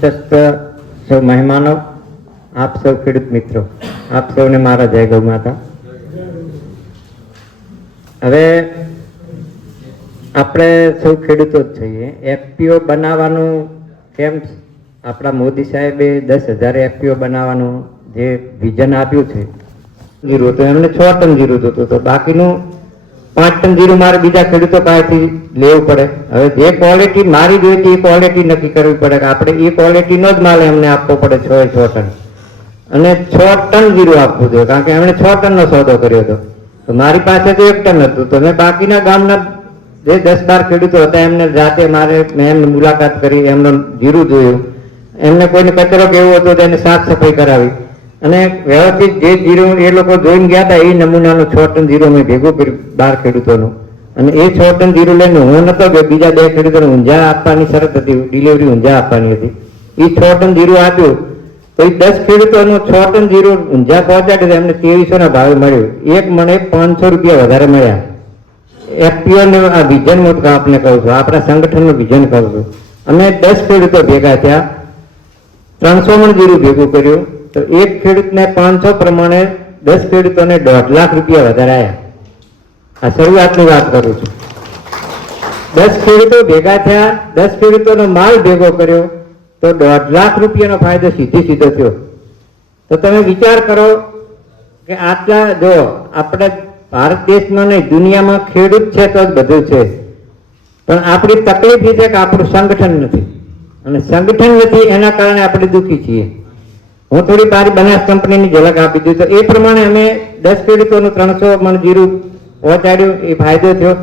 સૌ મહેમાનો, આપ સૌ ખેડૂત મિત્રો, આપ સૌને મારા જય ગૌ માતા. હવે આપણે સૌ ખેડૂતો જ છીએ. એફપીઓ બનાવવાનું કેમ આપણા મોદી સાહેબે 10,000 એફપીઓ બનાવવાનું જે વિઝન આપ્યું છે, જીરું હતું એમને 6 ટન જીરું હતું, તો બાકીનું 5 ટન જીરું મારે બીજા ખેડૂતો પાસેથી લેવું પડે. હવે જે ક્વોલિટી મારી જોઈતી એ ક્વોલિટી નક્કી કરવી પડે કે આપણે એ ક્વોલિટીનો જ માલ એમને આપવો પડે 6 ટન, અને 6 ટન જીરું આપવું જોઈએ, કારણ કે એમણે 6 ટનનો સોદો કર્યો હતો. તો મારી પાસે તો 1 ટન હતું. તો મેં બાકીના ગામના જે 10-12 ખેડૂતો હતા એમને જાતે મેં એમને મુલાકાત કરી, એમનું જીરું જોયું, એમને કોઈને કચરો કેવો હતો તો એને સાફ સફાઈ કરાવી, અને વ્યવસ્થિત જે જીરું એ લોકો જોઈને ગયા હતા એ નમૂનાનું 6 ટન જીરું મેં ભેગું કર્યું 12 ખેડૂતોનું. અને એ 6 ટન જીરું લઈને હું નતો કે બીજા 2 ખેડૂતોને ઊંઝા આપવાની શરત હતી, ડિલિવરી ઊંઝા આપવાની હતી. એ 6 ટન જીરું આપ્યું તો એ 10 ખેડૂતોનું 6 ટન જીરું ઊંઝા પહોંચાડ્યું, એમને 2300 ભાવે મળ્યું. એક મને 500 રૂપિયા વધારે મળ્યા. એફપીઓનું આ વિઝન હું આપને કહું છું, આપણા સંગઠનનું વિઝન કહું છું. અમે 10 ખેડૂતો ભેગા થયા, 300 મણ જીરું ભેગું કર્યું, તો એક ખેડૂતને 500 પ્રમાણે 10 ખેડૂતોને 1.5 લાખ રૂપિયા વધારે આવ્યા. આ શરૂઆતની વાત કરું છું. 10 ખેડૂતો ભેગા થયા, 10 ખેડૂતોનો માલ ભેગો કર્યો તો 1.5 લાખ રૂપિયાનો ફાયદો સીધો થયો. તો તમે વિચાર કરો કે આટલા, જો આપણે ભારત દેશમાં નહીં દુનિયામાં ખેડૂત છે તો જ બધું છે, પણ આપણી તકલીફ એ છે કે આપણું સંગઠન નથી, અને સંગઠન નથી એના કારણે આપણે દુઃખી છીએ. હું થોડી મારી બનાસ કંપનીની ઝલક આપી દીધી. તો એ પ્રમાણે અમે 10 ખેડૂતોનું 300 મણ જીરું પહોંચાડ્યું, એ ફાયદો થયો.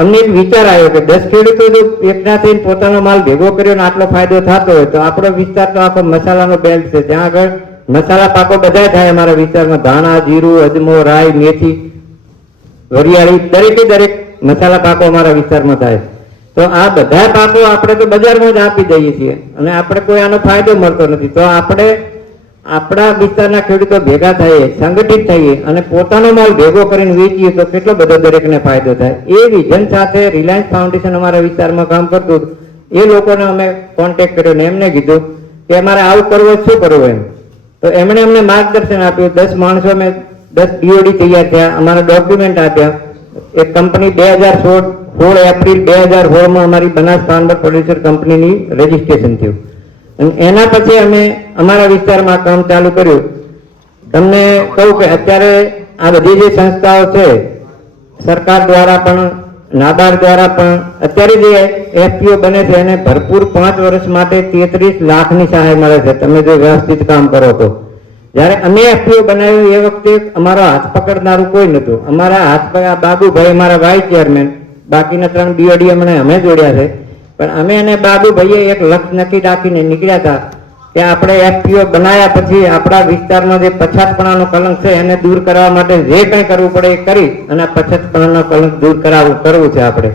અમને એક વિચાર આવ્યો કે 10 ખેડૂતો જો એકના થઈને પોતાનો માલ ભેગો કર્યો ને આટલો ફાયદો થતો હોય તો આપણો વિસ્તાર તો આખો મસાલાનો બેલ્ટ છે, ત્યાં આગળ મસાલા પાકો બધા થાય અમારા વિસ્તારમાં, ધાણા, જીરું, અજમો, રાઈ, મેથી, વરિયાળી, દરેક મસાલા પાકો અમારા વિસ્તારમાં થાય. તો આ બધા પાકો આપણે તો બજારમાં જ આપી દઈએ છીએ અને આપણે કોઈ આનો ફાયદો મળતો નથી. તો આપણે આપણા વિસ્તારના ખેડૂતો ભેગા થઈએ, સંગઠિત થઈએ અને પોતાનો માલ ભેગો કરીને વેચીએ તો કેટલો બધો દરેકને ફાયદો થાય. એ વિઝન સાથે રિલાયન્સ ફાઉન્ડેશન અમારા વિસ્તારમાં કામ કરતું, એ લોકોને અમે કોન્ટેક્ટ કર્યો ને એમને કીધું કે અમારે આવું કરવું, શું કરવું એમ. તો એમણે અમને માર્ગદર્શન આપ્યું. 10 માણસો અમે 10 ડીઓડી તૈયાર થયા, અમારા ડોક્યુમેન્ટ આપ્યા. એક કંપની 16 એપ્રિલ 2016માં અમારી બનાસ ફાર્મર પ્રોડ્યુસર કંપનીની રજીસ્ટ્રેશન થયું, અને એના પછી અમે અમારા વિસ્તારમાં કામ ચાલુ કર્યું. તમને કહું કે અત્યારે આ બધી જે સંસ્થાઓ છે, સરકાર દ્વારા પણ, નાબાર્ડ દ્વારા પણ, અત્યારે જે એફપીઓ બને છે એને ભરપૂર 5 વર્ષ માટે 33 લાખની સહાય મળે છે, તમે જો વ્યવસ્થિત કામ કરો તો. જ્યારે અમે એફપીઓ બનાવ્યું એ વખતે અમારો હાથ પકડનારું કોઈ નહોતું. અમારા હાથ પકડ બાબુભાઈ, અમારા વાઇસ ચેરમેન, બાકીના 3 ડીઓડી અમે જોડ્યા છે. પણ અમે અને બાબુભાઈએ એક લક્ષ્ય નક્કી રાખીને નીકળ્યા હતા કે આપણે એફપીઓ બનાવ્યા પછી આપણા વિસ્તારમાં જે પછાતપણાનો કલંક છે એને દૂર કરવા માટે જે કંઈ કરવું પડે એ કરી અને પછાતપણાનો કલંક દૂર કરવું છે આપણે.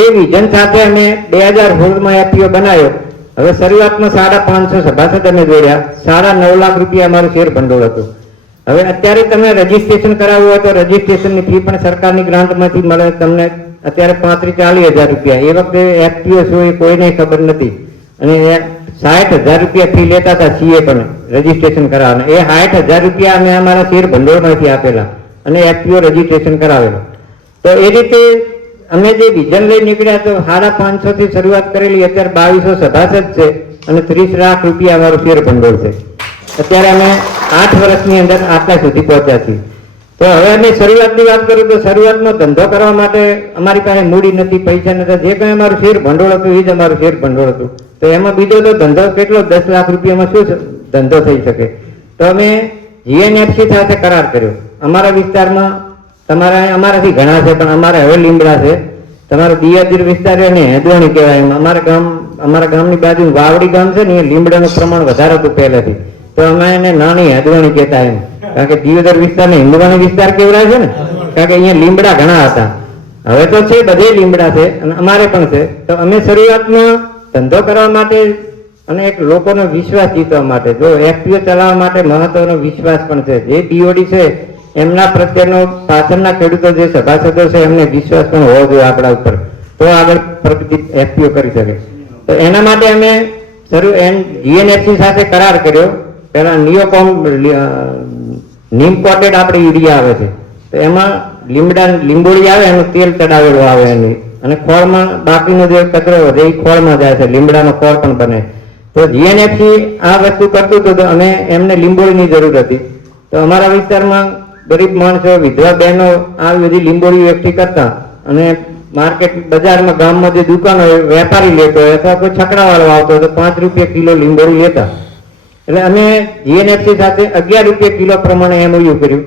એ વિઝન સાથે અમે 2016માં એફપીઓ બનાવ્યો. હવે શરૂઆતમાં 550 સભાસદ અમે જોડ્યા, 9.5 લાખ રૂપિયા અમારું શેર ભંડોળ હતું. હવે અત્યારે તમે રજીસ્ટ્રેશન કરાવવું હોય તો રજીસ્ટ્રેશનની ફી પણ સરકારની ગ્રાન્ટમાંથી મળે તમને અત્યારે 35-40 હજાર રૂપિયા. એ વખતે એફપીઓ શું એ કોઈને ખબર નથી, અને 60,000 રૂપિયા ફી લેતા હતા સીએ પણ રજીસ્ટ્રેશન કરાવવાના. એ 60,000 રૂપિયા અમે અમારા શેર ભંડોળમાંથી આપેલા અને એફપીઓ રજીસ્ટ્રેશન કરાવેલા. તો એ રીતે અમે જે વિઝન લઈ નીકળ્યા તો 550 થી શરૂઆત કરેલી, અત્યારે 2200 સભાસદ છે અને 30 લાખ રૂપિયા અમારું શેર ભંડોળ છે. અત્યારે અમે 8 વર્ષની અંદર આટલા સુધી પહોંચ્યા છીએ. તો હવે અમે શરૂઆતની વાત કરું તો શરૂઆતમાં ધંધો કરવા માટે અમારી પાસે મૂડી નથી, પૈસા નથી. જે કંઈ અમારું શેર ભંડોળ હતું એ જ અમારું શેર ભંડોળ હતું. તો એમાં બીજો તો ધંધો કેટલો, 10 લાખ રૂપિયામાં શું ધંધો થઈ શકે. તો અમે જીએનએફસી સાથે કરાર કર્યો. અમારા વિસ્તારમાં અમારાથી ઘણા છે પણ અમારે હવે લીમડા છે. તમારો દિયાદીર વિસ્તાર છે ને હેદવાણી કહેવાય. અમારા ગામની બાજુ વાવડી ગામ છે ને, એ લીમડાનું પ્રમાણ વધારે હતું પહેલેથી, તો અમે એને નાની હેદવાણી કહેતા એમ, કારણ કે દિયોદર વિસ્તાર ને હિન્દુવાણી વિસ્તાર કેવડાય છે ને, કારણ કે અહીંયા લીમડા ઘણા હતા. હવે તો છે બધે લીમડા છે અને અમારે પણ છે. તો અમે શરૂઆતમાં ધંધો કરવા માટે અને એક લોકોનો વિશ્વાસ જીતવા માટે, જો એફપીઓ ચલાવવા માટે મહત્વનો વિશ્વાસ પણ છે. જે ડીઓડી છે એમના પ્રત્યેનો, પાછળના ખેડૂતો જે સભાસદો છે એમને વિશ્વાસ પણ હોવો જોઈએ આપણા ઉપર, તો આગળ પ્રગતિ એફપીઓ કરી શકે. તો એના માટે અમે જીએનએફસી સાથે કરાર કર્યો. પેલા નિયોકોમ નીમ કોટેડ આપણે યુરિયા આવે છે, તો એમાં લીંબોળી આવે એનું તેલ ચડાવેલું આવે એની, અને ખોળમાં બાકીનો જે કચરો વધે એ ખોળમાં જાય છે, લીમડાનો ખોળ પણ બને. તો જીએનએફસી આ વસ્તુ કરતું હતું તો અમે એમને લીંબોળીની જરૂર હતી. તો અમારા વિસ્તારમાં ગરીબ માણસો, વિધવા બહેનો આવી બધી લીંબોળી એકઠી કરતા અને માર્કેટ બજારમાં ગામમાં જે દુકાનો હોય, વેપારી લેતો હોય અથવા કોઈ છકડાવાળો આવતો હોય તો 5 રૂપિયા કિલો લીંબોળી લેતા. એટલે અમે જીએનએફસી સાથે 11 રૂપિયા કિલો પ્રમાણે એમઓયુ કર્યું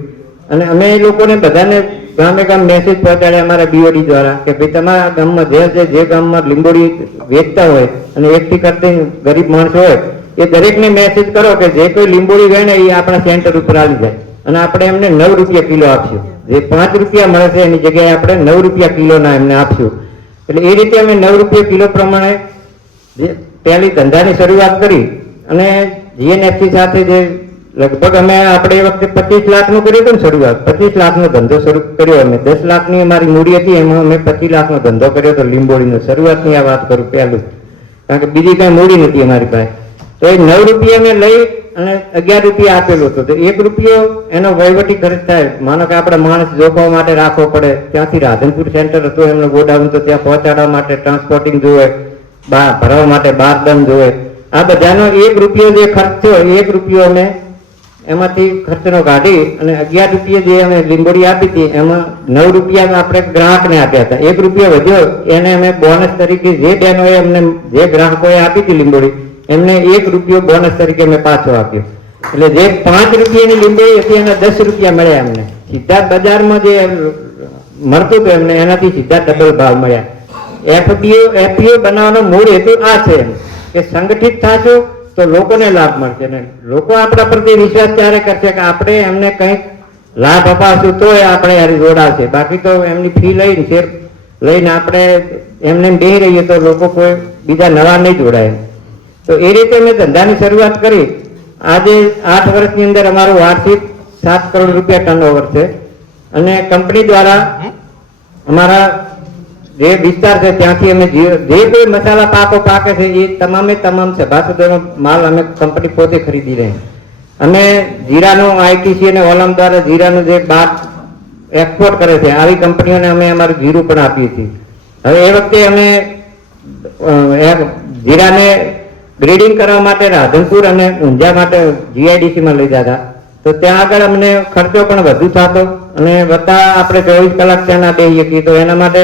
અને અમે એ લોકોને બધાને ગામે ગામ મેસેજ પહોંચાડ્યા અમારા બીઓડી દ્વારા કે ભાઈ તમારા ગામમાં જે ગામમાં લીંબોળી વેચતા હોય અને એકઠી કરતી ગરીબ માણસો હોય એ દરેકને મેસેજ કરો કે જે કોઈ લીંબોળી વેણે એ આપણા સેન્ટર ઉપર આવી જાય અને આપણે એમને 9 રૂપિયા કિલો આપશું. જે 5 રૂપિયા મળે છે એની જગ્યાએ આપણે 9 રૂપિયા કિલોના એમને આપશું. એટલે એ રીતે અમે 9 રૂપિયા કિલો પ્રમાણે જે પહેલી ધંધાની શરૂઆત કરી અને જીએનએફસી સાથે જે લગભગ અમે આપણે એ વખતે 25 લાખનું કર્યું હતું ને શરૂઆત, 25 લાખનો ધંધો શરૂ કર્યો અમે. 10 લાખની અમારી મૂડી હતી, એમાં અમે 25 લાખનો ધંધો કર્યો હતો લીંબોળીનો. શરૂઆતની આ વાત કરું પહેલું, કારણ કે બીજી કઈ મૂડી નથી અમારી પાસે. તો એ 9 રૂપિયા અમે લઈ અને 11 રૂપિયા આપેલું હતું. તો 1 રૂપિયો એનો વહીવટી ખર્ચ થાય. માનો કે આપણે માણસ જોખવા માટે રાખવો પડે, ત્યાંથી રાધનપુર સેન્ટર હતું એમનું ગોડાઉન, તો ત્યાં પહોંચાડવા માટે ટ્રાન્સપોર્ટિંગ જોવે, ભરવા માટે બારદાન જોવે. આ બધાનો 1 રૂપિયો જે ખર્ચ થયો, 1 રૂપિયો અમે એમાંથી ખર્ચનો કાઢી અને 11 રૂપિયા જે અમે લીંબોળી આપી હતી એમાં 9 રૂપિયા આપણે ગ્રાહકને આપ્યા હતા. 1 રૂપિયો વધ્યો એને અમે બોનસ તરીકે જે બહેનોએ અમને, જે ગ્રાહકોએ આપી હતી લીંબોળી, એમને 1 રૂપિયો બોનસ તરીકે અમે પાછો આપ્યો. એટલે જે 5 રૂપિયાની લીંબોળી હતી એના 10 રૂપિયા મળ્યા અમને. સીધા બજારમાં જે મળતું હતું એમને એનાથી સીધા ડબલ ભાવ મળ્યા. એફપીઓ બનાવવાનો મૂળ હેતુ આ છે કે સંગઠિત થશો તો લોકોને લાભ મળશે ને લોકો આપણા પ્રત્યે વિશ્વાસ ત્યારે કરશે કે આપણે એમને કંઈક લાભ અપાવશું તો આપણે યાર જોડાશે. બાકી તો એમની ફી લઈને શેર લઈને આપણે એમને બેહી રહીએ તો લોકો કોઈ બીજા નવા નહીં જોડાય. તો એ રીતે મેં ધંધાની શરૂઆત કરી. આજે 8 વર્ષની અંદર અમારું વાર્ષિક 7 કરોડ રૂપિયા ટર્નઓવર છે અને કંપની દ્વારા અમારા જે વિસ્તાર છે ત્યાંથી અમે જે કોઈ મસાલા પાકો પાકે છે એ તમામ સભાસદોનો માલ અમે કંપની પોતે ખરીદી રહી. અમે જીરાનું આઈટીસી અને ઓલમ દ્વારા જીરાનું જે બહાર એક્સપોર્ટ કરે છે આવી કંપનીઓને અમે અમારું જીરું પણ આપીએ છીએ. હવે એ વખતે અમે જીરાને ગ્રેડિંગ કરવા માટે રાધનપુર અને ઊંઝા માટે જીઆઈડીસીમાં લઈ જતા. તો ત્યાં આગળ અમને ખર્ચો પણ વધુ થતો અને વત્તા આપણે 24 કલાક ત્યાં બેસી શકીએ. તો એના માટે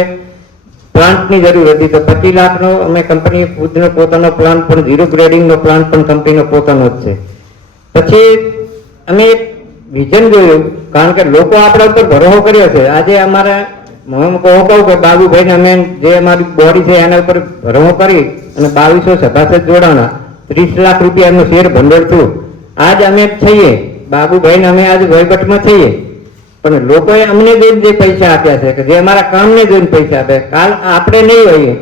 પ્લાન્ટની જરૂર હતી. તો 25 લાખનો અમે કંપની ખુદનો પોતાનો પ્લાન્ટ પણ, ઝીરો ગ્રેડિંગનો પ્લાન્ટ પણ કંપનીનો પોતાનો જ છે. પછી અમે એક વિઝન જોયું, કારણ કે લોકો આપણા ઉપર ભરોસો કર્યો છે. આજે અમારા હું કહું કે બાબુભાઈને અમે જે અમારી બોડી છે એના ઉપર ભરોસો કરી અને 2200 સભાસદ જોડાણા, 30 લાખ રૂપિયા એમનું શેર ભંડોળ થયું. આજ અમે છીએ બાબુભાઈને, અમે આજ વહીવટમાં છીએ, પણ લોકોએ અમને જોઈને જે પૈસા આપ્યા છે કે જે અમારા કામને જોઈને પૈસા આપ્યા. કાલ આપણે નહીં હોઈએ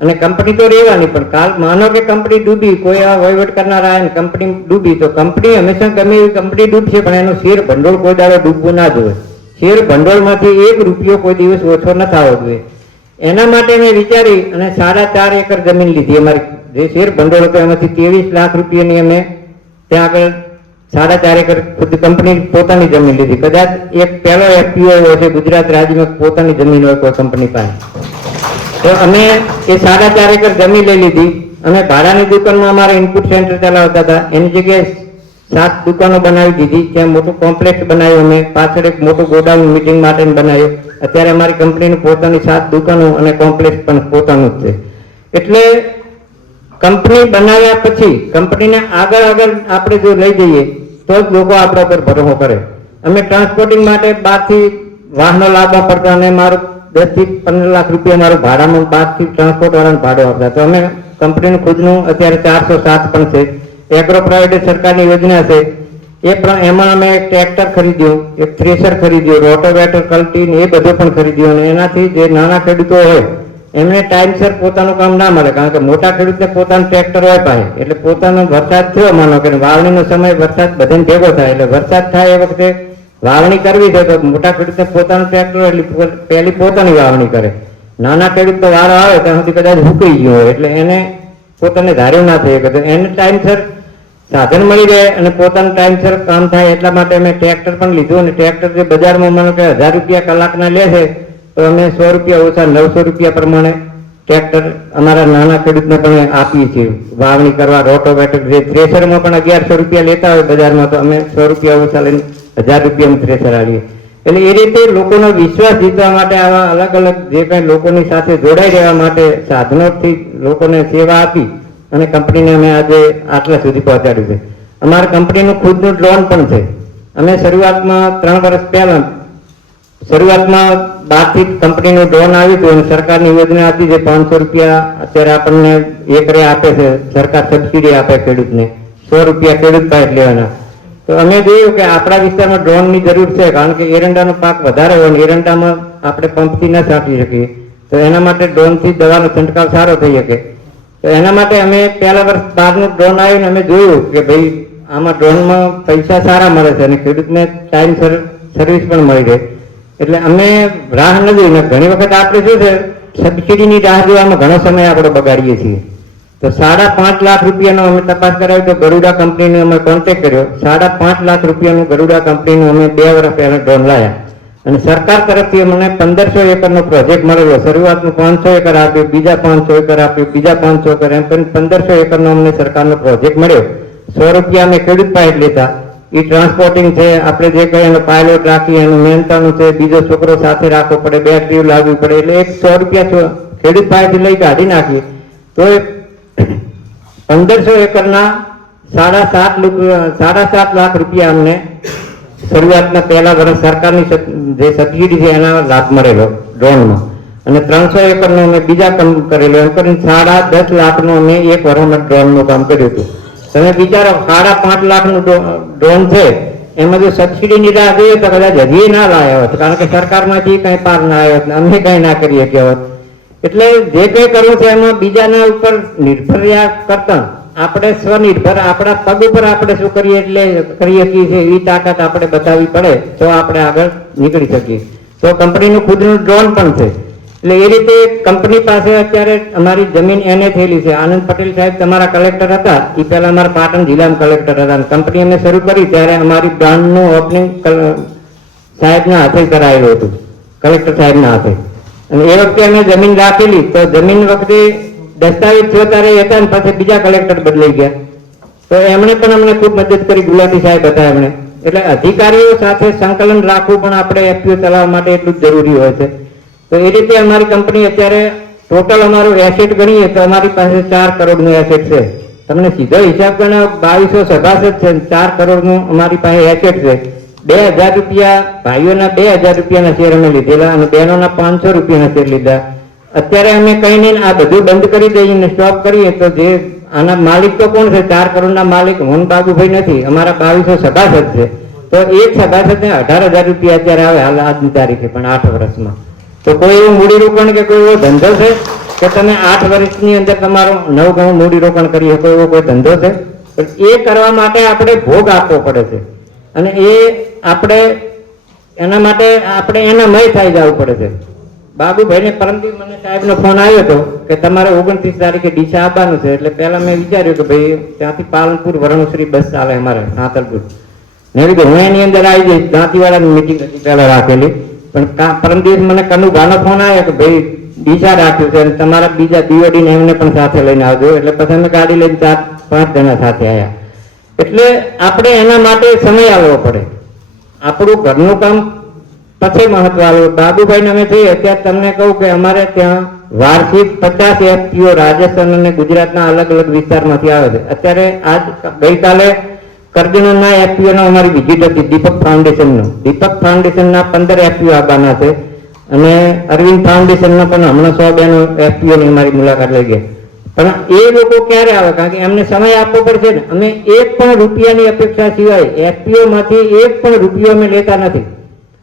અને કંપની તો રહેવાની, પણ કાલ માનો કે કંપની ડૂબી, કોઈ આ વહીવટ કરનાર આવે કંપની ડૂબી, તો કંપની હંમેશા ગમે એવી કંપની ડૂબશે પણ એનું શેર ભંડોળ કોઈ દાડો ડૂબવું ના જોઈએ. શેર ભંડોળમાંથી 1 રૂપિયો કોઈ દિવસ ઓછો ન થવો જોઈએ. એના માટે મેં વિચારી અને 4.5 એકર જમીન લીધી. અમારી જે શેર ભંડોળ હતો એમાંથી 23 લાખ રૂપિયાની અમે ત્યાં આગળ 4.5 એકર ખુદ કંપની પોતાની જમીન લીધી. કદાચ એક પહેલો એફપીઓ એવો છે ગુજરાત રાજ્યમાં પોતાની જમીન હોય કોઈ કંપની પાસે. તો અમે એ 4.5 એકર જમીન લઈ લીધી. અમે ભાડાની દુકાનમાં અમારા ઇનપુટ સેન્ટર ચલાવતા હતા, એની જગ્યાએ 7 દુકાનો બનાવી દીધી. ત્યાં મોટું કોમ્પ્લેક્સ બનાવ્યું. અમે પાછળ એક મોટું ગોડાઉન મીટિંગ માટે બનાવ્યું. અત્યારે અમારી કંપનીની પોતાની 7 દુકાનો અને કોમ્પ્લેક્સ પણ પોતાનું જ છે. એટલે કંપની બનાવ્યા પછી કંપનીને આગળ આપણે જો લઈ જઈએ તો જ લોકો આપણા પર ભરોસો કરે. અમે ટ્રાન્સપોર્ટિંગ માટે બહારથી વાહનો લાવવા પડતા અને મારું 10 થી 15 લાખ રૂપિયા મારું ભાડામાં બહારથી ટ્રાન્સપોર્ટ વાળાને ભાડું આપતા. તો અમે કંપનીનું ખુદનું અત્યારે 407 પણ છે. એગ્રો પ્રાઇવેટ સરકારની યોજના છે એમાં અમે એક ટ્રેક્ટર ખરીદ્યું, એક થ્રેશર ખરીદ્યું, રોટોવેટર, કલ્ટીન એ બધું પણ ખરીદ્યું. અને એનાથી જે નાના ખેડૂતો હોય એમને ટાઈમસર પોતાનું કામ ના મળે, કારણ કે મોટા ખેડૂતને પોતાનું ટ્રેક્ટર હોય પાસે, એટલે પોતાનો વરસાદ થયો માનો કે વાવણીનો સમય વરસાદ બધાને ભેગો થાય, એટલે વરસાદ થાય એ વખતે વાવણી કરવી છે તો મોટા ખેડૂતને પોતાનું ટ્રેક્ટર હોય એટલે પહેલી પોતાની વાવણી કરે. નાના ખેડૂત તો વારો આવે ત્યાં સુધી કદાચ હુકાઈ ગયો હોય એટલે એને પોતાને ધાર્યું ના થઈ શકે. તો એને ટાઈમસર સાધન મળી રહે અને પોતાનું ટાઈમસર કામ થાય એટલા માટે અમે ટ્રેક્ટર પણ લીધું. અને ટ્રેક્ટર જે બજારમાં માનો કે 1000 રૂપિયા કલાકના લે છે, તો અમે 100 રૂપિયા ઓછા 900 રૂપિયા પ્રમાણે ટ્રેક્ટર અમારા નાના ખેડૂતને પણ આપીએ છીએ. વાવણી કરવા રોટોવેટર જે થ્રેશરમાં પણ 1100 રૂપિયા લેતા હોય બજારમાં, તો અમે 100 રૂપિયા ઓછા લઈને 1000 રૂપિયામાં થ્રેશર આવીએ. એટલે એ રીતે લોકોનો વિશ્વાસ જીતવા માટે આવા અલગ અલગ જે કંઈ લોકોની સાથે જોડાઈ રહેવા માટે સાધનોથી લોકોને સેવા આપી અને કંપનીને અમે આજે આટલા સુધી પહોંચાડ્યું છે. અમારા કંપનીનું ખુદનું ડ્રોન પણ છે. અમે શરૂઆતમાં 3 વર્ષ પહેલા શરૂઆતમાં બહારથી કંપનીનું ડ્રોન આવ્યું હતું અને સરકારની યોજના હતી જે 500 રૂપિયા અત્યારે આપણને એકરે આપે છે, સરકાર સબસિડી આપે ખેડૂતને, 100 રૂપિયા ખેડૂત પાસે લેવાના. તો અમે જોયું કે આપણા વિસ્તારમાં ડ્રોનની જરૂર છે, કારણ કે એરંડાનો પાક વધારે હોય અને એરંડામાં આપણે પંપથી ન છાંટી શકીએ. તો એના માટે ડ્રોનથી દવાનો છંટકાવ સારો થઈ શકે. તો એના માટે અમે પહેલા વર્ષ બહારનું ડ્રોન આવ્યું, અમે જોયું કે ભાઈ આમાં ડ્રોનમાં પૈસા સારા મળે છે અને ખેડૂતને ટાઈમસર સર્વિસ પણ મળી રહે. એટલે અમે રાહ ન જોઈને ઘણી વખત આપણે શું છે સબસિડીની રાહ જોવામાં ઘણો સમય આપણે બગાડીએ છીએ. તો 5.5 લાખ રૂપિયાનો અમે તપાસ કરાવી, તો ગરુડા કંપનીને અમે કોન્ટેક્ટ કર્યો. 5.5 લાખ રૂપિયાનું ગરુડા કંપનીનું અમે 2 વર્ષ પહેલા ડ્રોન લાવ્યા. અને સરકાર તરફથી અમને 1500 એકરનો પ્રોજેક્ટ મળેલો. શરૂઆતમાં 500 એકર આપ્યું, બીજા 500 એકર આપ્યું, બીજા 500 એકર, એમ કરીને 1500 એકરનો અમને સરકારનો પ્રોજેક્ટ મળ્યો. 100 રૂપિયા અમે ખેડૂત પાસે લેતા. એ ટ્રાન્સપોર્ટિંગ છે, આપણે જે કહીએ એનો પાયલોટ રાખીએ, એનું મહેનતાણું છે, બીજો છોકરો સાથે રાખવો પડે, બેટરી લાવવી પડે, એટલે 100 રૂપિયા ખેડૂત પાસેથી લઈ કાઢી નાખીએ તો 1500 એકરના 7.5 લાખ રૂપિયા અમને શરૂઆતના પહેલા વર્ષ સરકારની જે સબસિડી છે એના લાભ મળેલો ડ્રોનમાં. અને 300 એકરનો અમે બીજા કામ કરેલો, એમ કરીને 10.5 લાખનો અમે 1 વર્ષમાં ડ્રોનનું કામ કર્યું હતું. તમે વિચારો 5.5 લાખનું ડ્રોન છે, એમાં જો સબસિડીની રાહ જોઈએ તો કદાચ હજી ના લાવ્યા હોત, કારણ કે સરકારમાંથી કંઈ પાર ના આવ્યો હોત, અમે કંઈ ના કરીએ કે હોત. એટલે જે કંઈ કરવું છે એમાં બીજાના ઉપર નિર્ભર રહ્યા કરતા આપણે સ્વનિર્ભર આપણા પગ ઉપર આપણે શું કરીએ એટલે કરી શકીએ છીએ એ તાકાત આપણે બતાવવી પડે તો આપણે આગળ નીકળી શકીએ. તો કંપનીનું ખુદનું ડ્રોન પણ છે. એટલે એ રીતે કંપની પાસે અત્યારે અમારી જમીન એને થયેલી છે. આનંદ પટેલ સાહેબ તમારા કલેક્ટર હતા, એ પહેલા અમારા પાટણ જિલ્લામાં કલેક્ટર હતા. કંપની અમે શરૂ કરી ત્યારે અમારી બ્રાન્ડનું ઓપનિંગ સાહેબના હાથે કરાયેલું હતું, કલેક્ટર સાહેબના હાથે. અને એ વખતે અમે જમીન રાખેલી, તો જમીન વખતે દસ્તાવેજ જોતા હતા ને પછી બીજા કલેક્ટર બદલાઈ ગયા, તો એમણે પણ અમને ખૂબ મદદ કરી. ગુલાટી સાહેબ હતા એમણે. એટલે અધિકારીઓ સાથે સંકલન રાખવું પણ આપણે એફપીઓ ચલાવવા માટે એટલું જ જરૂરી હોય છે. તો એ રીતે અમારી કંપની અત્યારે ટોટલ અમારું એસેટ ગણીએ તો અમારી પાસે 4 કરોડનું એસેટ છે. તમને સીધો હિસાબ ગણાવો 2200 સભાસદ છે, 4 કરોડનું અમારી પાસે એસેટ છે. 2000 રૂપિયા ભાઈઓના 2000 રૂપિયાના શેર અમે લીધેલા અને બહેનોના 500 રૂપિયાના શેર લીધા. અત્યારે અમે કઈ નહીં આ બધું બંધ કરી દઈએ, સ્ટોપ કરીએ તો જે આના માલિક તો કોણ છે? 4 કરોડના માલિક મોહન બાબુભાઈ નથી, અમારા 2200 સભાસદ છે. તો એક સભાસદને 18,000 રૂપિયા અત્યારે આવે હાલ આજની તારીખે, પણ 8 વર્ષમાં. તો કોઈ એવું મૂડીરોકાણ કે કોઈ એવો ધંધો છે કે તમે 8 વર્ષની અંદર તમારું 9 ગણું મૂડીરોકાણ કરી શકો એવો કોઈ ધંધો છે? એ કરવા માટે આપણે ભોગ આપવો પડે છે અને એ આપણે એના માટે આપણે એનામય થઈ જવું પડે છે. બાબુભાઈને પરમથી મને સાહેબનો ફોન આવ્યો હતો કે તમારે 29 તારીખે ડીસા આવવાનું છે. એટલે પહેલા મેં વિચાર્યું કે ભાઈ ત્યાંથી પાલનપુર વરણુશ્રી બસ ચાલે અમારે સાંતલપુર. મેં કીધું હું એની અંદર આવી જઈશ, દાંતીવાળાની મિટિંગ હતી પહેલા રાખેલી. પણ પરમ દિવસ મને કનુભાનો ફોન આવ્યો કે ભાઈ ડીસા રાખ્યું છે અને તમારા બીજા બીઓડીને એમને પણ સાથે લઈને આવજો. એટલે પછી અમે ગાડી લઈને 4-5 જણા સાથે આવ્યા. એટલે આપણે એના માટે સમય આવવો પડે. આપણું ઘરનું કામ પછી મહત્વ આવે. બાબુભાઈને અમે જોઈએ અત્યારે તમને કહું કે અમારે ત્યાં વાર્ષિક 50 એફપીઓ રાજસ્થાન અને ગુજરાતના અલગ અલગ વિસ્તારમાંથી આવે છે. અત્યારે ગઈકાલે કરજણના એફપીઓનો અમારી વિઝિટ હતી દીપક ફાઉન્ડેશનનો. દીપક ફાઉન્ડેશનના 15 એફપીઓ આવવાના છે અને અરવિંદ ફાઉન્ડેશનનો પણ હમણાં 100 બેનો એફપીઓની અમારી મુલાકાત લઈ ગયા. પણ એ લોકો ક્યારે આવે? કારણ કે એમને સમય આપવો પડશે ને. અમે 1 પણ રૂપિયાની અપેક્ષા સિવાય એફપીઓમાંથી 1 પણ રૂપિયો અમે લેતા નથી.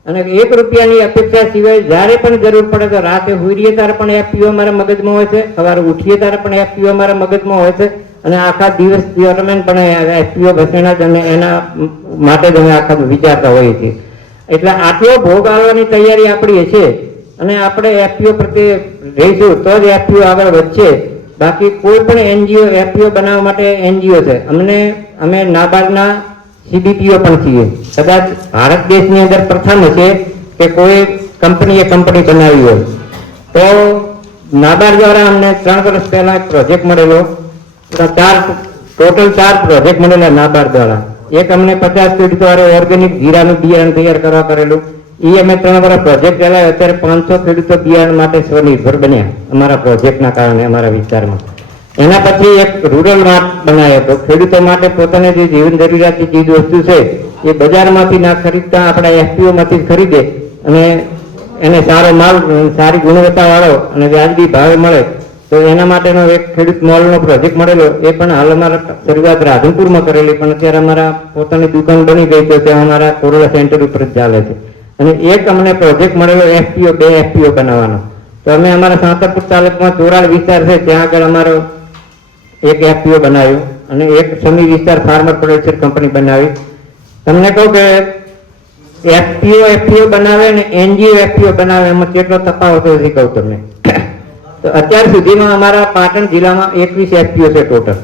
અને 1 રૂપિયાની અપેક્ષા સિવાય જ્યારે પણ જરૂર પડે તો રાતે હુઈએ ત્યારે પણ એફપીઓ અમારા મગજમાં હોય છે, સવારે ઉઠીએ ત્યારે પણ એફપીઓ અમારા મગજમાં હોય છે અને આખા દિવસ દરમિયાન પણ એફપીઓ ઘસેના જ અમે એના માટે જ અમે આખા વિચારતા હોઈએ છીએ. એટલે આટલો ભોગ આવવાની તૈયારી આપણી છે અને આપણે એફપીઓ પ્રત્યે રહીશું તો જ એફપીઓ આગળ વધશે. બાકી કોઈ પણ એનજીઓ એફપીઓ બનાવવા માટે એનજીઓ છે. અમે નાબાર્ડના સીબીપીઓ પણ છીએ. કદાચ ભારત દેશની અંદર પ્રથમ છે કે કોઈ કંપનીએ કંપની બનાવી હોય. તો નાબાર્ડ દ્વારા અમને 3 વર્ષ પહેલા એક પ્રોજેક્ટ મળેલો, ટોટલ 4 પ્રોજેક્ટ મળેલા નાબાર્ડ દ્વારા. એક અમને 50 ખેડૂતો ઓર્ગેનિક જીરાનું બિયારણ તૈયાર કરવા કરેલું. એ અમે 3 વર્ષ પ્રોજેક્ટ ચલાવ્યો. અત્યારે 500 ખેડૂતો બિયારણ માટે સ્વનિર્ભર બન્યા અમારા પ્રોજેક્ટના કારણે અમારા વિસ્તારમાં. એના પછી એક રૂરલ માર્ટ બનાવ્યો હતો. ખેડૂતો માટે પોતાને જે જીવન જરૂરિયાતની ચીજ વસ્તુ છે એ બજારમાંથી ના ખરીદતા આપણા એફપીઓમાંથી ખરીદે અને એને સારો માલ, સારી ગુણવત્તા વાળો અને વ્યાજબી ભાવે મળે. તો એના માટેનો એક ખેડૂત મોલનો પ્રોજેક્ટ મળેલો. એ પણ હાલ અમારા શરૂઆત રાધનપુરમાં કરેલી, પણ અત્યારે અમારા પોતાની દુકાન બની ગઈ છે. ત્યાં અમારા કોરોના સેન્ટર ઉપર જ ચાલે છે. અને એક અમને પ્રોજેક્ટ મળેલો એફપીઓ, 2 એફપીઓ બનાવવાનો. તો અમે અમારા સાંતરપુર તાલુકામાં ચોરાડ વિસ્તાર છે ત્યાં આગળ અમારો એક એફપીઓ બનાવ્યો અને એક સમી વિસ્તાર ફાર્મર પ્રોડ્યુસર કંપની બનાવી. તમને કહું કે એફપીઓ બનાવે અને એનજીઓ એફપીઓ બનાવે એમાં કેટલો તફાવત હોય છે કહું તમને. તો અત્યાર સુધીમાં અમારા પાટણ જિલ્લામાં 21 એફપીઓ છે ટોટલ.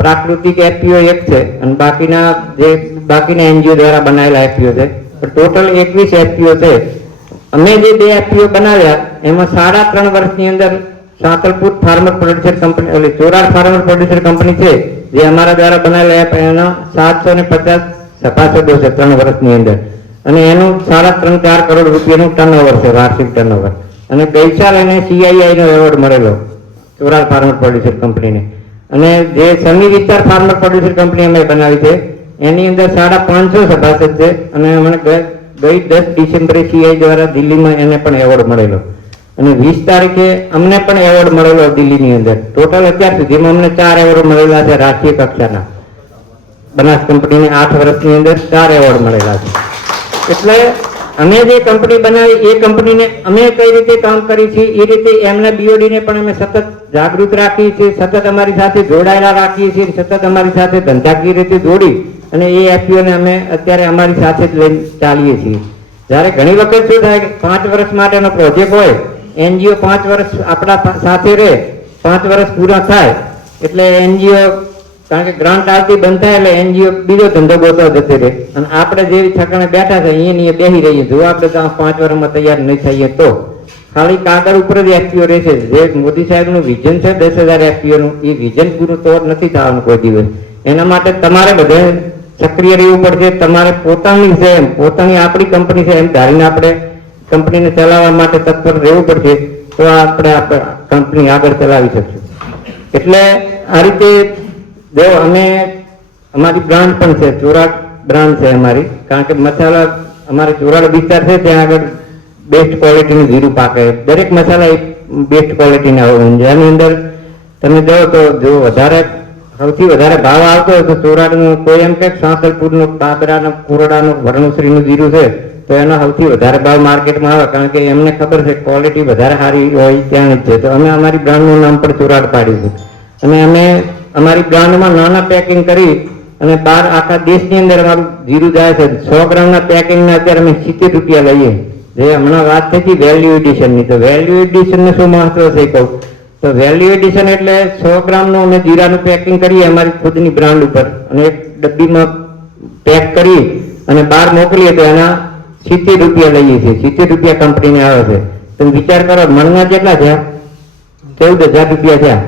પ્રાકૃતિક એફપીઓ એક છે અને બાકીના એનજીઓ દ્વારા બનાવેલા એફપીઓ છે. ટોટલ 21 એફપીઓ છે. અમે જે 2 એફપીઓ બનાવ્યા એમાં 3.5 વર્ષની અંદર સાંતલપુર ફાર્મર પ્રોડ્યુસર કંપની, એટલે ચોરાડ ફાર્મર પ્રોડ્યુસર કંપની છે જે અમારા દ્વારા બનાવેલા એપ, એના 750 સભાસદો છે 3 વર્ષની અંદર. અને એનું 3.5-4 કરોડ રૂપિયાનું ટર્નઓવર છે, વાર્ષિક ટર્નઓવર. અને ગઈસાલ એને CII નો એવોર્ડ મળેલો ચોરાડ ફાર્મર પ્રોડ્યુસર કંપનીને. અને જે સમી વિસ્તાર ફાર્મર પ્રોડ્યુસર કંપની અમે બનાવી છે એની અંદર 550 સભાસદ છે. અને અમને ગઈ 10 ડિસેમ્બરે CI દ્વારા દિલ્હીમાં એને પણ એવોર્ડ મળેલો. અને 20 તારીખે અમને પણ એવોર્ડ મળેલો દિલ્હીની અંદર. ટોટલ અત્યાર સુધીમાં અમને 4 એવોર્ડ મળેલા છે રાષ્ટ્રીય કક્ષાના. બનાસ કંપનીને 8 વર્ષની અંદર 4 એવોર્ડ મળેલા છે. એટલે અમે જે કંપની બનાવી એ કંપનીને અમે કઈ રીતે કામ કરી છે એ રીતે એમના બીઓડીને પણ અમે સતત જાગૃત રાખીએ છીએ, સતત અમારી સાથે જોડાયેલા રાખીએ છીએ, સતત અમારી સાથે ધંધાકીય રીતે જોડી અને એ એફપીઓને અમે અત્યારે અમારી સાથે જ લઈને ચાલીએ છીએ. જ્યારે ઘણી વખત શું થાય કે 5 વર્ષ માટેનો પ્રોજેક્ટ હોય, એનજીઓ 5 વર્ષ આપણા સાથે રહે, 5 વર્ષ પૂરા થાય એટલે એનજીઓ, કારણ કે ગ્રાન્ટ આવતી બંધ થાય એટલે એનજીઓ બીજો ધંધો ગોતવા જતી રહે અને આપણે જેવી ઠકાણે બેઠા છે અહીંયા બેસી રહીએ. જો આપણે તો 5 વર્ષમાં તૈયાર નહીં થઈએ તો ખાલી કાગળ ઉપર જ એફપીઓ રહેશે. જે મોદી સાહેબનું વિઝન છે 10,000 એફપીઓનું, એ વિઝન પૂરું તો નથી થવાનું કોઈ દિવસ. એના માટે તમારે બધે સક્રિય રહેવું પડશે. તમારે પોતાની છે એમ, પોતાની આપણી કંપની છે એમ ધારીને આપણે કંપનીને ચલાવવા માટે તત્પર રહેવું પડશે. તો આપણે કંપની આગળ ચલાવી શકશું. એટલે આ રીતે જો અમે, અમારી બ્રાન્ડ પણ છે, ચોરાડ બ્રાન્ડ છે અમારી. કારણ કે મસાલા અમારે ચોરાડ વિસ્તાર છે ત્યાં આગળ બેસ્ટ ક્વોલિટીનું જીરું પાકે. દરેક મસાલા એક બેસ્ટ ક્વોલિટીના હોય. જેની અંદર તમે જો તો જો સૌથી વધારે ભાવ આવતો હોય તો ચોરાડનું, કોઈ એમ કે સાંતલપુરનું, બાબરાનું, કોરડાનું, વર્ણશ્રીનું જીરું છે તો એનો સૌથી વધારે ભાવ માર્કેટમાં આવે. કારણ કે એમને ખબર છે ક્વોલિટી વધારે સારી હોય ત્યાં જ છે. તો અમે અમારી બ્રાન્ડનું નામ પણ ચોરાડ પાડ્યું છે. અને અમે અમારી બ્રાન્ડમાં નાના પેકિંગ કરી અને બહાર આખા દેશની અંદર અમારું જીરું જાય છે. 100 ગ્રામના પેકિંગના અત્યારે અમે 70 રૂપિયા લઈએ. જે હમણાં વાત થઈ હતી વેલ્યુ એડિશનની, તો વેલ્યુ એડિશનનું શું મહત્વ છે કહું તો વેલ્યુ એડિશન એટલે 100 ગ્રામનું અમે જીરાનું પેકિંગ કરીએ અમારી ખુદની બ્રાન્ડ ઉપર અને એક ડબ્બીમાં પેક કરી અને બહાર મોકલીએ તો એના 70 રૂપિયા લઈએ છીએ. 70 રૂપિયા કંપનીને આવે છે. તમે વિચાર કરો મણના કેટલા થયા? 14,000 રૂપિયા થયા.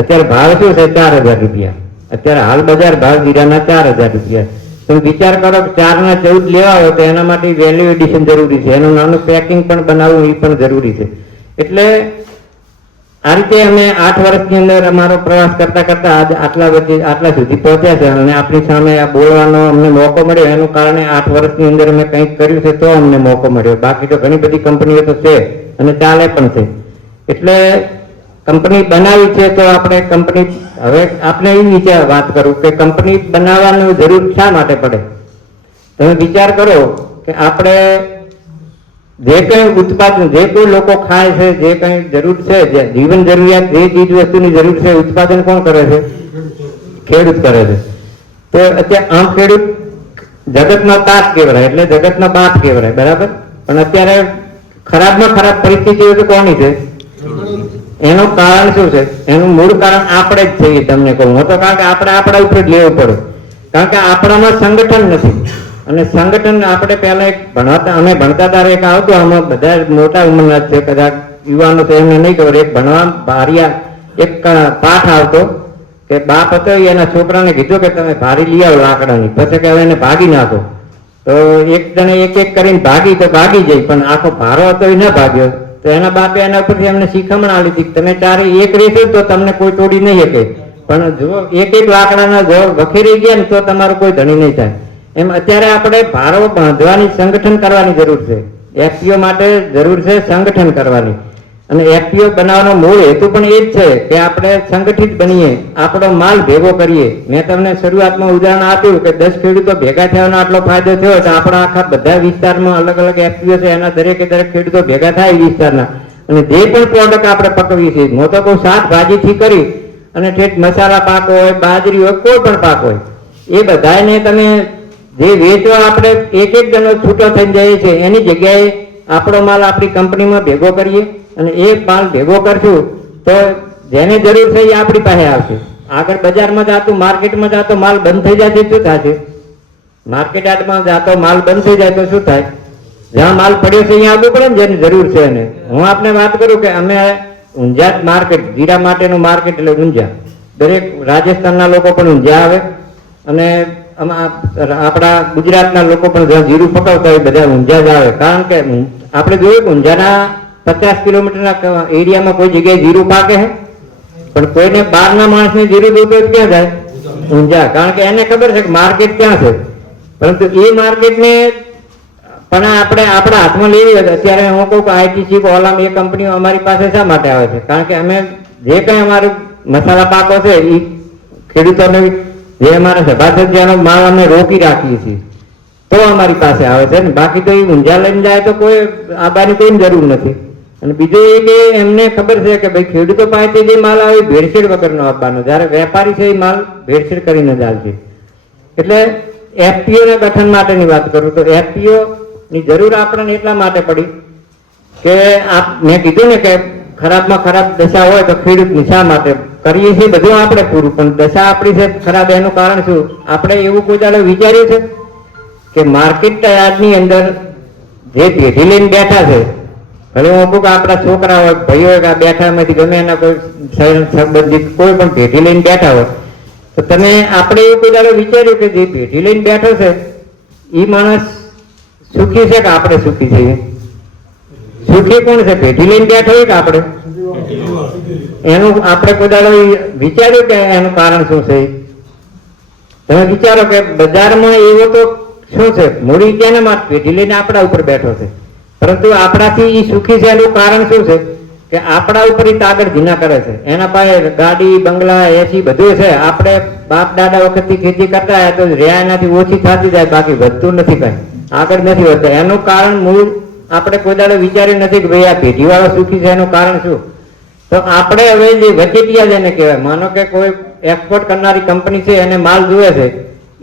અત્યારે ભાવ શું છે? 4,000 રૂપિયા. અત્યારે હાલ બજાર ભાવ જીરાના 4,000 રૂપિયા. તમે વિચાર કરો કે 4 ના 14 લેવા હોય તો એના માટે વેલ્યુ એડિશન જરૂરી છે. એનું નાનું પેકિંગ પણ બનાવવું એ પણ જરૂરી છે. એટલે આ રીતે અમે 8 વર્ષની અંદર અમારો પ્રવાસ કરતા કરતા આજ આટલા સુધી પહોંચ્યા છે. અને આપણી સામે આ બોલવાનો અમને મોકો મળ્યો. એનું કારણે 8 વર્ષની અંદર અમે કંઈક કર્યું છે તો અમને મોકો મળ્યો. બાકી તો ઘણી બધી કંપનીઓ તો છે અને ચાલે પણ છે. એટલે કંપની બનાવી છે તો આપણે કંપની, હવે આપણે એવી વાત કરું કે કંપની બનાવવાની જરૂર શા માટે પડે? તમે વિચાર કરો કે આપણે જે કઈ ઉત્પાદન, જે કોઈ લોકો ખાય છે, જે કઈ જરૂર છે, જે જીવન જરૂરિયાત, જે ચીજ વસ્તુની જરૂર છે, ઉત્પાદન કોણ કરે છે? ખેડૂત કરે છે. તો અત્યારે આમ ખેડૂત જગતનો તાત કહેવાય, એટલે જગતનો બાપ કહેવાય, બરાબર. પણ અત્યારે ખરાબમાં ખરાબ પરિસ્થિતિ કોની છે? એનું કારણ શું છે? એનું મૂળ કારણ આપણે જ છીએ. તમને કહું હું તો, કારણ કે આપણે આપણા ઉપર જ લેવું પડે, કારણ કે આપણામાં સંગઠન નથી. અને સંગઠન આપણે પહેલા એક ભણતા, અમે ભણતા ત્યારે એક આવતું, આમાં બધા મોટા ઉંમરના છે, કદાચ યુવાનો તો એમને નહીં ખબર, એક ભણવા ભારિયા એક પાઠ આવતો કે બાપ હતો એના છોકરાને કીધું કે તમે ભારી લઈ આવો લાકડાની, પછી કે હવે એને ભાગી નાખો. તો એક જણે એક એક કરીને ભાગી તો ભાગી જઈ, પણ આખો ભારો હતો એ ન ભાગ્યો. તો એના બાપે એના ઉપરથી એમને શીખામણ આપી હતી, તમે ચારે એક રહેશો તો તમને કોઈ તોડી નહીં શકે, પણ જો એક એક લાકડાના જો વખેરી ગયા ને તો તમારું કોઈ ધણી નહીં થાય. એમ અત્યારે આપણે ભારો બાંધવાની સંગઠન કરવાની જરૂર છે. એફપીઓ માટે જરૂર છે સંગઠન કરવાની. અને એફપીઓ બનાવવાનો મૂળ હેતુ પણ એ જ છે કે આપણે સંગઠિત બનીએ, આપણો માલ ભેગો કરીએ. મેં તમને શરૂઆતમાં ઉદાહરણ આપ્યું કે 10 ખેડૂતો ભેગા થવાનો આટલો ફાયદો થયો, તો આપણા આખા બધા વિસ્તારમાં અલગ અલગ એફપીઓ છે, એના દરેકે દરેક ખેડૂતો ભેગા થાય વિસ્તારના, અને જે પણ પ્રોડક્ટ આપણે પકવીએ છીએ, હું તો કહું શાકભાજીથી કરી અને ઠેઠ મસાલા પાક હોય, બાજરી હોય, કોઈ પણ પાક હોય, એ બધાને તમે જે વેચવા આપણે એક એક જણો છૂટો થઈ જાય છે, એની જગ્યાએ આપણો માલ આપણી કંપનીમાં ભેગો કરીએ, અને એ માલ ભેગો કરશું તો જેને જરૂર છે એ આપણી પાસે આવશે. આગળ બજારમાં જાતો, માર્કેટમાં જાતો માલ બંધ થઈ જાય શું થશે? માર્કેટ યાર્ડમાં જાતો માલ બંધ થઈ જાય તો શું થાય? જ્યાં માલ પડ્યો છે અહીંયા આવવું પડે ને, જેની જરૂર છે એને. હું આપને વાત કરું કે અમે ઊંઝા માર્કેટ, જીરા માટેનું માર્કેટ એટલે ઊંઝા, દરેક રાજસ્થાનના લોકો પણ ઊંઝા આવે, અને આપણા ગુજરાતના લોકો પણ જ્યાં જીરું પકવતા હોય બધા ઊંઝા જ આવે. કારણ કે આપણે જોયું કે ઊંઝાના 50 કિલોમીટરના એરિયામાં કોઈ જગ્યાએ જીરું પાકે છે, પણ કોઈને બહારના માણસને જીરું જોતું ક્યાં જાય? ઊંઝા. કારણ કે એને ખબર છે કે માર્કેટ ક્યાં છે. પરંતુ એ માર્કેટને પણ આપણે આપણા હાથમાં લેવી હોય. અત્યારે હું કહું કે આઈટીસી, ઓલામ એ કંપનીઓ અમારી પાસે શા માટે આવે છે? કારણ કે અમે જે કંઈ અમારું મસાલા પાકો છે એ ખેડૂતોને, જે અમારા સભાસદ જેનો માલ અમે રોકી રાખીએ છીએ તો અમારી પાસે આવે છે ને, બાકી તો એ ઊંઝા લઈને જાય તો કોઈ આબાની કોઈ જરૂર નથી. અને બીજું એ કે એમને ખબર છે કે ભાઈ ખેડૂતો પાસેથી જે માલ આવે ભેળસેળ વગરનો આપવાનો, જ્યારે વેપારી છે એ માલ ભેળસેળ કરીને જ આવશે. એટલે એફપીઓ ના ગઠન માટેની વાત કરું તો એફપીઓ ની જરૂર આપણને એટલા માટે પડી કે મેં કીધું ને કે ખરાબમાં ખરાબ દશા હોય તો ખેડૂતની શા માટે કરીએ છીએ બધું આપણે પૂરું, પણ દશા આપણી છે ખરાબ, એનું કારણ શું? આપણે એવું કોઈ દાડો વિચાર્યું છે કે માર્કેટ યાર્ડની અંદર જે પેઢી લઈને બેઠા છે, હવે હું કહું કે આપણા છોકરા હોય, ભાઈઓ હોય, કે બેઠા એમાંથી ગમે એના કોઈ સંબંધિત કોઈ પણ પેઢી લઈને બેઠા હોય, તો તમે આપણે એવું કોઈ દાડો વિચાર્યું કે જે પેઢી લઈને બેઠો છે એ માણસ સુખી છે કે આપણે સુખી છીએ? સુખી કોણ છે? પેઢી લઈને બેઠો હોય કે આપણે? એનું આપણે કોઈ દાડો વિચાર્યું કે એનું કારણ શું છે? તમે વિચારો કે બજારમાં એવો તો શું છે, મૂડી ક્યાંના માટે પેઢી લઈને આપણા ઉપર બેઠો છે, પરંતુ આપણાથી એ સુખી છે એનું કારણ શું છે? કે આપણા ઉપર એ તાગડ ધીના કરે છે. એના પાસે ગાડી, બંગલા, એસી બધું છે. આપણે બાપ દાદા વખતથી ખેતી કરતા હોય તો રહ્યા એનાથી ઓછી થતી જાય, બાકી વધતું નથી, કઈ આગળ નથી વધતા. એનું કારણ મૂળ આપણે કોઈ દાડો વિચાર્યું નથી કે ભાઈ આ પેઢીવાળો સુખી છે, એનું કારણ શું? તો આપણે હવે જે વચેટિયા જેને કહેવાય, માનો કે કોઈ એક્સપોર્ટ કરનારી કંપની છે, એને માલ જોવે છે,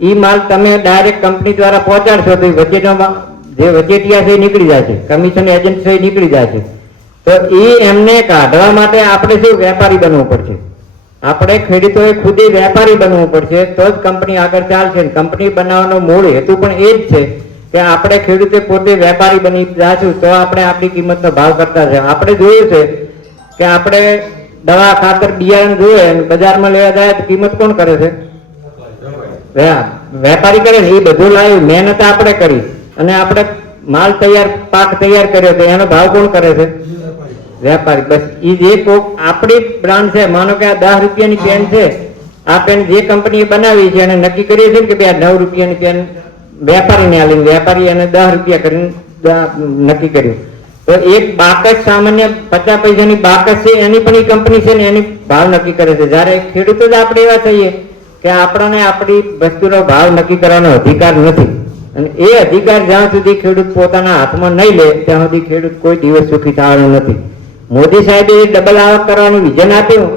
એ માલ તમે ડાયરેક્ટ કંપની દ્વારા પહોંચાડશો તો વચેટામાં જે વચેટિયા છે એ નીકળી જાય છે, કમિશન એજન્ટ છે એ નીકળી જાય છે. તો એ એમને કાઢવા માટે આપણે શું વેપારી બનવું પડશે? આપણે ખેડૂતોએ ખુદ વેપારી બનવું પડશે, તો જ કંપની આગળ ચાલશે. કંપની બનાવવાનો મૂળ હેતુ પણ એ જ છે કે આપણે ખેડૂતે પોતે વેપારી બની જશું તો આપણે આપણી કિંમતનો ભાવ કરતા છે. આપણે જોયું છે કે આપણે દવા, ખાતર, બિયારણ જોઈએ બજારમાં લેવા જાય તો કિંમત કોણ કરે છે? વેપારી કરે છે. એ બધું લાવ્યું, મહેનત આપણે કરી અને આપણે માલ તૈયાર, પાક તૈયાર કર્યો તો એનો ભાવ કોણ કરે છે? વેપારી. બસ એ જે કોક આપણી બ્રાન્ડ છે, માનો કે આ 10 રૂપિયાની પેન છે, આ પેન જે કંપનીએ બનાવી છે અને નક્કી કરીએ છીએ કે ભાઈ આ 9 રૂપિયાની પેન વેપારીને આલીને, વેપારી એને 10 રૂપિયા કરીને નક્કી કર્યું. તો એક બાકસ, સામાન્ય 50 પૈસાની બાકસ છે, એની પણ એ કંપની છે ને એની ભાવ નક્કી કરે છે. જ્યારે ખેડૂતો જ આપણે એવા થઈએ કે આપણને આપણી વસ્તુનો ભાવ નક્કી કરવાનો અધિકાર નથી, અને એ અધિકાર જ્યાં સુધી ખેડૂત પોતાના હાથમાં નહીં લે ત્યાં સુધી ખેડૂત કોઈ દિવસ સુખી થવાનો નથી. મોદી સાહેબે ડબલ આવક કરવાનું વિઝન આપ્યું,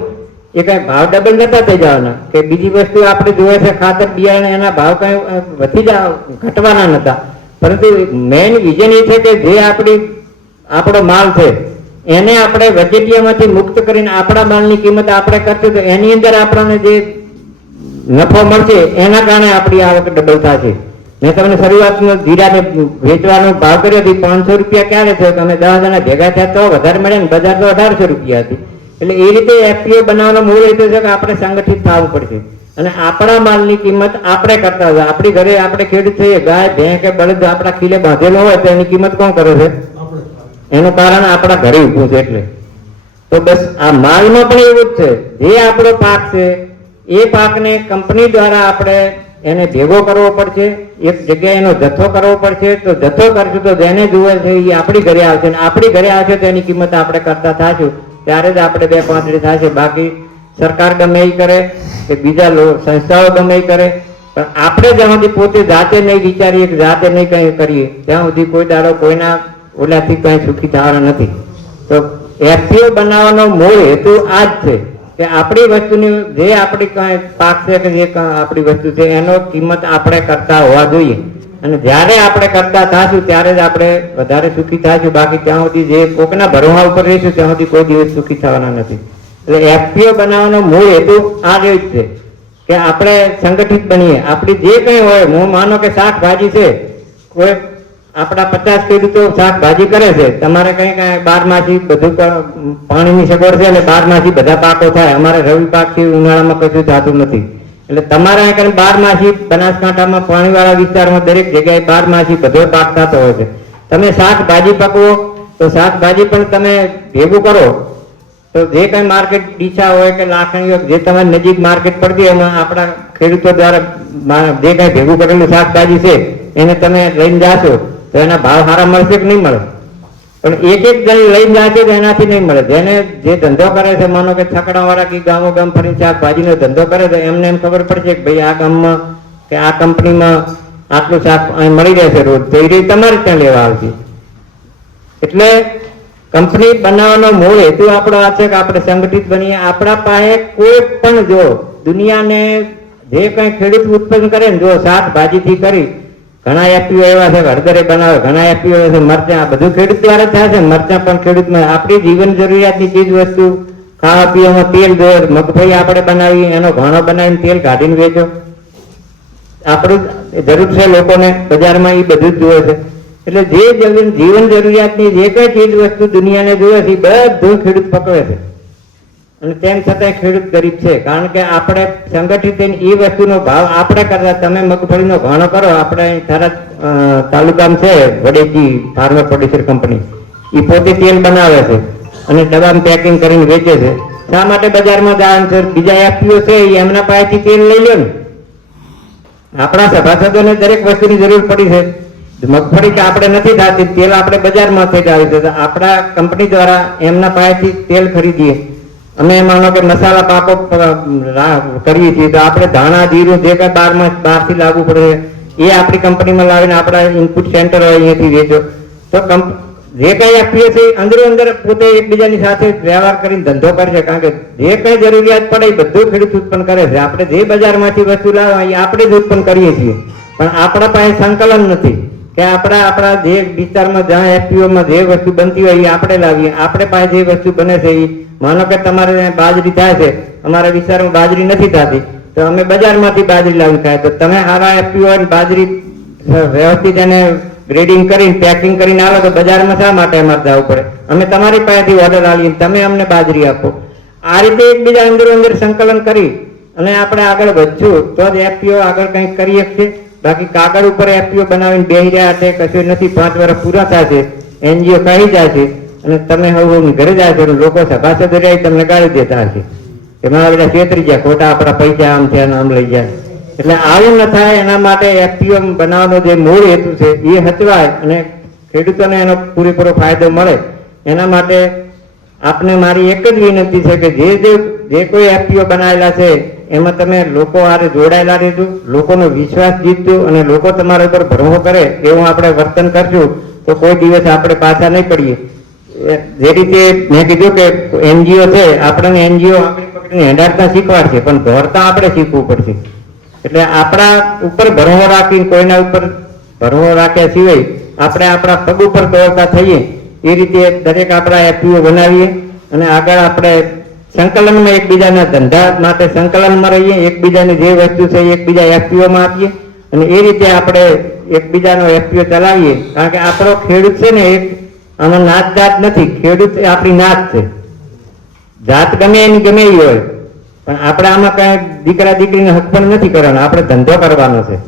એ કઈ ભાવ ડબલ નતા થઈ જવાના, કે બીજી વસ્તુ આપણે જોવે છે ખાતર, બિયારણ, એના ભાવ કઈ વધી ઘટવાના નતા, પરંતુ મેઇન વિઝન એ છે કે જે આપણો માલ છે એને આપણે વચેટિયામાંથી મુક્ત કરીને આપણા માલની કિંમત આપણે કરશું તો એની અંદર આપણને જે નફો મળશે એના કારણે આપણી આવક ડબલ થશે. મેં તમને શરૂઆતમાં જીરાને વેચવાનો ભાવ કર્યો હતી 500 રૂપિયા ક્યારે થયો, તમે 10 જણા ભેગા થયા તો વધારે મળે ને, બજાર તો 1800 રૂપિયા હતી. એટલે એ રીતે એફપીઓ બનાવવાનો મૂળ હેતુ છે કે આપણે સંગઠિત થવું પડશે અને આપણા માલની કિંમત આપણે કરતા હોય. આપણી ઘરે આપણે ખેડૂત થઈએ, ગાય ભેં કે બળદ આપણા ખીલે બાંધેલો હોય તો એની કિંમત કોણ કરે છે? એનું કારણ આપણા ઘરે ઊભું છે. એટલે તો બસ આ માલમાં પણ એવું જ છે, જે આપણો પાક છે એ પાકને કંપની દ્વારા આપણે એને ભેગો કરવો પડશે, એક જગ્યાએ એનો જથ્થો કરવો પડશે. તો જથ્થો કરશું તો જેને જુએ છે એ આપણી ઘરે આવશે ને આપણી ઘરે આવશે તો એની કિંમત આપણે કરતા થશું, ત્યારે જ આપણે 2-5 થશે. બાકી સરકાર ગમે એ કરે કે બીજા સંસ્થાઓ ગમે એ કરે, પણ આપણે જ્યાં સુધી પોતે જાતે નહીં વિચારીએ કે જાતે નહીં કંઈ કરીએ ત્યાં સુધી કોઈ દાડો કોઈના ઓલાથી કંઈ સુખી થવાના નથી. તો એફપીઓ બનાવવાનો મૂળ હેતુ આ જ છે કે આપણી વસ્તુની જે આપણી કાંઈ પાક છે કે જે આપણી વસ્તુ છે એનો કિંમત આપણે કરતા હોવા જોઈએ. અને જ્યારે આપણે કરતા થશું ત્યારે જ આપણે વધારે સુખી થશું. બાકી ત્યાં સુધી જે કોકના ભરવા ઉપર રહીશું ત્યાં સુધી કોઈ દિવસ સુખી થવાના નથી. એટલે એફપીઓ બનાવવાનો મૂળ હેતુ આ જ છે કે આપણે સંગઠિત બનીએ. આપણી જે કંઈ હોય, હું માનો કે શાકભાજી છે, કોઈ આપણા 50 ખેડૂતો શાકભાજી કરે છે, તમારે કઈ 12 બધું પાણીની સગવડ છે એટલે 12 બધા પાકો થાય. અમારે રવિ પાક થી ઉનાળામાં કશું થતું નથી. એટલે તમારે અહીં કઈ 12 બનાસકાંઠામાં પાણીવાળા વિસ્તારમાં દરેક જગ્યાએ 12 બધો પાક થતો હોય છે. તમે શાકભાજી પકવો તો શાકભાજી પણ તમે ભેગું કરો તો જે કઈ માર્કેટ ડીસા હોય કે લાખણી હોય, જે તમારી નજીક માર્કેટ પડતી એમાં આપણા ખેડૂતો દ્વારા જે કઈ ભેગું કરેલું શાકભાજી છે એને તમે લઈને જાશો તો એના ભાવ સારા મળશે કે નહીં મળે? પણ એક જણ લઈને જશે તો એનાથી નહીં મળે. જેને જે ધંધો કરે છે, માનો કે છકડાવાળા કે ગામો ગામ ફરીને શાકભાજીનો ધંધો કરે તો એમને એમ ખબર પડશે કે ભાઈ આ ગામમાં કે આ કંપનીમાં આટલું શાક અહીં મળી રહેશે રોજ, તો એ રીતે તમારે ત્યાં લેવા આવશે. એટલે કંપની બનાવવાનો મૂળ હેતુ આપણો આ છે કે આપણે સંગઠિત બનીએ. આપણા પાસે કોઈ પણ જો દુનિયાને જે કઈ ખેડૂત ઉત્પન્ન કરે ને, જો શાકભાજીથી કરી ઘણા એફપીઓ એવા છે હળદરે બનાવે, ઘણા એફપીઓ છે મરચાં, આ બધું ખેડૂત દ્વારા થાય છે. મરચાં પણ ખેડૂતમાં આપણી જીવન જરૂરિયાતની ચીજ વસ્તુ, ખાવા પીવામાં તેલ જો મગફળી આપણે બનાવી એનો ઘણો બનાવીને તેલ કાઢીને વેચો. આપણું જરૂર છે લોકોને બજારમાં એ બધું જ જોવે છે. એટલે જે જીવન જરૂરિયાતની જે કઈ ચીજ વસ્તુ દુનિયાને જોવે છે બધું ખેડૂત પકવે છે. અને તેમ છતાં ખેડૂત ગરીબ છે, કારણ કે આપણે સંગઠિત થઈને એ વસ્તુનો ભાવ આપણે કરતા. તમે મગફળીનો ઘણો કરો, આપણે થરાદ તાલુકામાં છે વડેજી ફાર્મર પ્રોડ્યુસર કંપની, એ પોતે તેલ બનાવે છે અને ડબ્બામાં પેકિંગ કરીને વેચે છે. શા માટે બજારમાં જવાનું છે? બીજા એફપીઓ છે એમના પાસેથી તેલ લઈ લો ને. આપણા સભાસદોને દરેક વસ્તુની જરૂર પડી છે. મગફળી કે આપણે નથી થતી, તેલ આપણે બજારમાં થઈ જાય છે, આપણા કંપની દ્વારા એમના પાસેથી તેલ ખરીદીએ. અમે માનો કે મસાલા પાકો કરીએ છીએ તો આપણે ધાણા જીરું જે કઈ બહારથી લાવવું પડે એ આપણી કંપનીમાં લાવીને આપણા ઇનપુટ સેન્ટર હોય અહીંયાથી વેચો. તો જે કઈ એફપીઓ છે અંદરો અંદર પોતે એકબીજાની સાથે વ્યવહાર કરીને ધંધો કરે છે. કારણ કે જે કઈ જરૂરિયાત પડે એ બધું ખેડૂત ઉત્પન્ન કરે છે. આપણે જે બજારમાંથી વસ્તુ લાવવા એ આપણે જ ઉત્પન્ન કરીએ છીએ, પણ આપણા પાસે સંકલન નથી કે આપણા જે વિસ્તારમાં જ્યાં એફપીઓમાં જે વસ્તુ બનતી હોય એ આપણે લાવીએ. આપણે પાસે જે વસ્તુ બને છે એ, માનો કે તમારે બાજરી થાય છે, અમારા વિસ્તારમાં બાજરી નથી થતી તો અમે બજારમાંથી બાજરી લાવી ખાય. તો તમે સારા એફપીઓ બાજરી વ્યવસ્થિત એને ગ્રેડિંગ કરીને પેકિંગ કરીને આવે તો બજારમાં શા માટે અમારે જવું પડે? અમે તમારી પાસેથી ઓર્ડર આવીએ, તમે અમને બાજરી આપો. આ રીતે એકબીજા અંદર અંદર સંકલન કરી અને આપણે આગળ વધશું તો જ એફપીઓ આગળ કંઈક કરી શકશે. બાકી કાગળ ઉપર એફપીઓ બનાવીને બેસી રહ્યા છે કશું નથી. 5 વર્ષ પૂરા થશે, એનજીઓ કહી જાય છે અને તમે હવે ઘરે જાય છે, લોકો સભાસદ રહી તમને ગાળી દેતા હશે કે મારા બધા છેતરી ગયા, ખોટા આપણા પૈસા આમ છે આમ લઈ જાય. એટલે આવું ન થાય એના માટે એફપીઓ બનાવવાનો જે મૂળ હેતુ છે એ હચવાય અને ખેડૂતોને એનો પૂરેપૂરો ફાયદો મળે. એના માટે આપને મારી એક જ વિનંતી છે કે જે કોઈ એફપીઓ બનાવેલા છે એમાં તમે લોકો હારે જોડાયેલા રહેજો, લોકોનો વિશ્વાસ જીતજો અને લોકો તમારા ઉપર ભરોસો કરે એવું આપણે વર્તન કરશું તો કોઈ દિવસ આપણે પાછા નહીં પડીએ. જે રીતે મેં કીધું કે એનજીઓ છે, આપણને એનજીઓ આપણી પકડીને હેડાડતા શીખવાડશે પણ દોડતા આપણે શીખવું પડશે. એટલે આપણા ઉપર ભરોસો રાખીને કોઈના ઉપર ભરોસો રાખ્યા સિવાય આપણે આપણા પગ ઉપર દોડતા થઈએ એ રીતે દરેક આપણા એફપીઓ બનાવીએ અને આગળ આપણે સંકલનમાં એકબીજાના ધંધા માટે સંકલનમાં રહીએ, એકબીજાની જે વસ્તુ છે એ એકબીજા એફપીઓમાં આપીએ અને એ રીતે આપણે એકબીજાનો એફપીઓ ચલાવીએ. કારણ કે આપણો ખેડૂત છે ને એક આનો નાત જાત નથી, ખેડૂત એ આપણી નાત છે. જાત ગમે એની ગમે એ હોય, પણ આપણે આમાં કઈ દીકરા દીકરીને હક પણ નથી કરવાનો, આપણે ધંધો કરવાનો છે.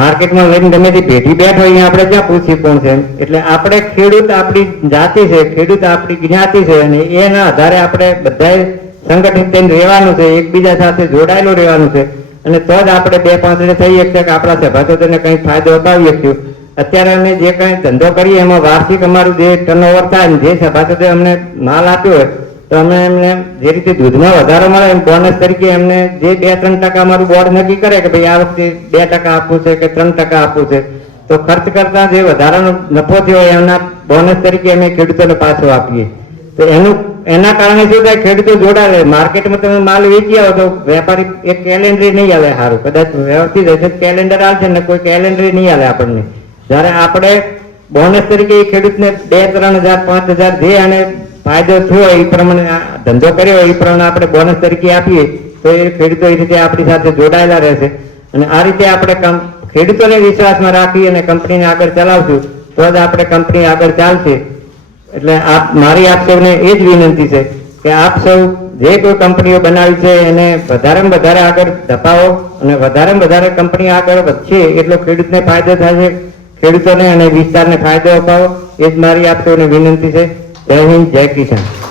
માર્કેટમાં લઈને ગમે તે પેઢી બેઠ હોય અહીંયા આપણે ક્યાં પૂછી કોણ છે, એટલે આપણે ખેડૂત આપણી જાતિ છે, ખેડૂત આપણી જ્ઞાતિ છે અને એના આધારે આપણે બધાએ સંગઠિત થઈને રહેવાનું છે, એકબીજા સાથે જોડાયેલું રહેવાનું છે અને તો જ આપણે બે પાંચડે થઈ શકીએ કે આપણા સભાસદોને કંઈ ફાયદો અપાવી શકીએ. અત્યારે અમે જે કંઈ ધંધો કરીએ એમાં વાર્ષિક અમારું જે ટર્નઓવર થાય ને જે સભાસદે અમને માલ આપ્યો હોય તો અમે એમને જે રીતે દૂધમાં વધારો મળે એમ બોનસ તરીકે એમને જે 2-3% અમારું બોર્ડ નક્કી કરે કે ભાઈ આ વખતે 2% આપવું છે કે 3% આપવું છે, તો ખર્ચ કરતા જે વધારાનો નફો થયો એના બોનસ તરીકે અમે ખેડૂતોને પાછો આપીએ. તો એના કારણે શું થાય, ખેડૂતો જોડાય. માર્કેટમાં તમે માલ વેચી આવો તો વેપારી એક કેલેન્ડર નહીં આલે, સારું કદાચ વ્યવસ્થિત હશે કેલેન્ડર આવશે ને કોઈ કેલેન્ડર નહીં આલે આપણને. જ્યારે આપણે બોનસ તરીકે એ ખેડૂતને 2-3 હજાર 5 હજાર જે અને ફાયદો થયો એ પ્રમાણે ધંધો કર્યો એ પ્રમાણે આપણે બોનસ તરીકે આપીએ તો એ ખેડૂતો એ રીતે આપણી સાથે જોડાયેલા રહેશે અને આ રીતે આપણે ખેડૂતોને વિશ્વાસમાં રાખી અને કંપનીને આગળ ચલાવશું તો જ આપણે કંપની આગળ ચાલશે. એટલે મારી આપ સૌને એ જ વિનંતી છે કે આપ સૌ જે કોઈ કંપનીઓ બનાવી છે એને વધારેમાં વધારે આગળ ધપાવો અને વધારેમાં વધારે કંપની આગળ વધશે એટલો ખેડૂતને ફાયદો થાય છે, ખેડૂતોને અને વિસ્તારને ફાયદો અપાવો. એ જ મારી આપ સૌને વિનંતી છે. જય હિન્દ, જય કિસાન.